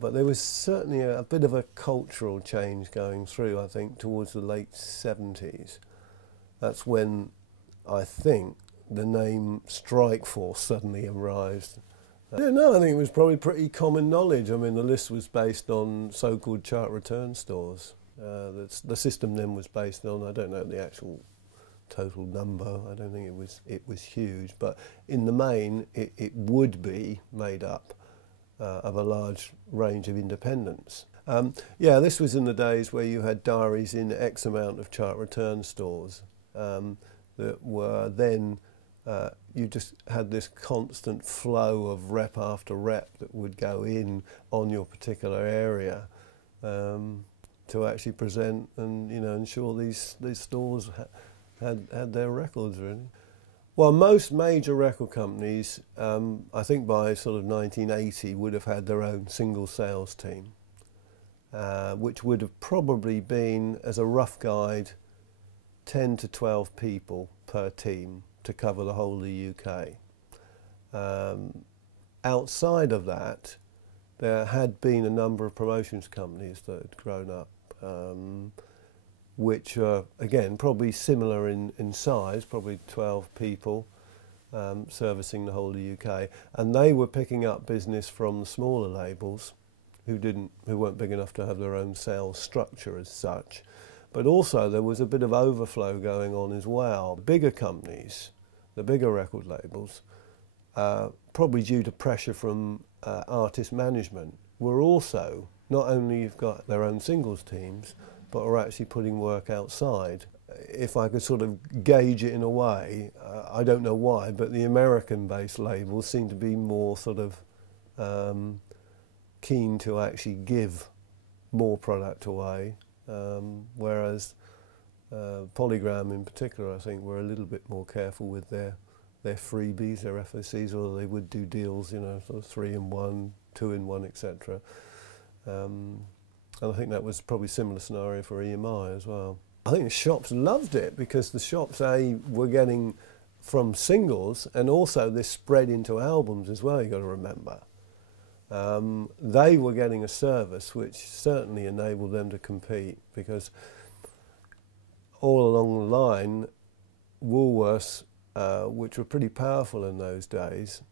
But there was certainly a bit of a cultural change going through, I think, towards the late 70s. That's when I think the name Strikeforce suddenly arose. Yeah, no, I think it was probably pretty common knowledge. I mean, the list was based on so-called chart return stores. The system then was based on, I don't know the actual total number, I don't think it was huge, but in the main it would be made up of a large range of independents. Yeah, this was in the days where you had diaries in X amount of chart return stores that were then, you just had this constant flow of rep after rep that would go in on your particular area to actually present and, you know, ensure these stores had their records, really. Well, most major record companies, I think by sort of 1980, would have had their own single sales team, which would have probably been, as a rough guide, 10 to 12 people per team to cover the whole of the UK. Outside of that, there had been a number of promotions companies that had grown up, which are, again, probably similar in size, probably 12 people servicing the whole of the UK. And they were picking up business from the smaller labels who weren't big enough to have their own sales structure as such. But also there was a bit of overflow going on as well. Bigger companies, the bigger record labels, probably due to pressure from artist management, were also not only have got their own singles teams, but are actually putting work outside. If I could sort of gauge it in a way, I don't know why, but the American-based labels seem to be more sort of keen to actually give more product away, whereas Polygram in particular, I think, were a little bit more careful with their freebies, their FOCs, or they would do deals, you know, sort of 3-in-1, 2-in-1, etc. And I think that was probably a similar scenario for EMI as well. I think the shops loved it because the shops, were getting from singles, and also this spread into albums as well, you've got to remember. They were getting a service which certainly enabled them to compete, because all along the line, Woolworths, which were pretty powerful in those days,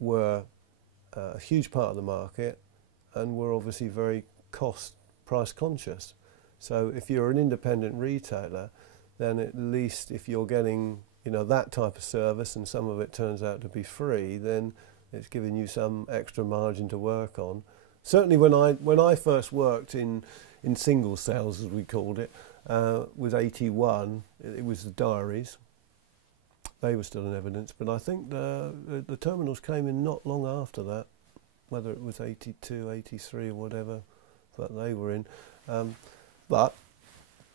were a huge part of the market and were obviously very price conscious. So if you're an independent retailer, then at least if you're getting, you know, that type of service and some of it turns out to be free, then it's giving you some extra margin to work on. Certainly when I first worked in single sales, as we called it, was 81, it was the diaries. They were still in evidence, but I think the terminals came in not long after that, whether it was 82, 83 or whatever, but they were in. But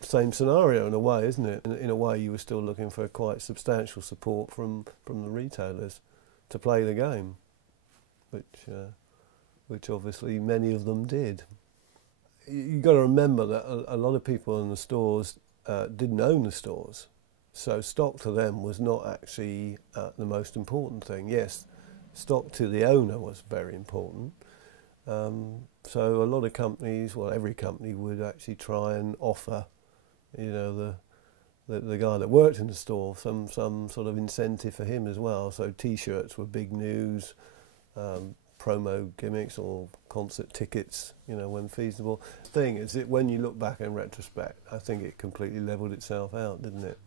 same scenario in a way, isn't it? In a way, you were still looking for quite substantial support from the retailers to play the game, which obviously many of them did. You've got to remember that a lot of people in the stores didn't own the stores, so stock to them was not actually the most important thing. Yes, stock to the owner was very important. So a lot of companies, well, every company would actually try and offer, you know, the guy that worked in the store some sort of incentive for him as well. So T-shirts were big news, promo gimmicks or concert tickets, you know, when feasible. The thing is that when you look back in retrospect, I think it completely levelled itself out, didn't it?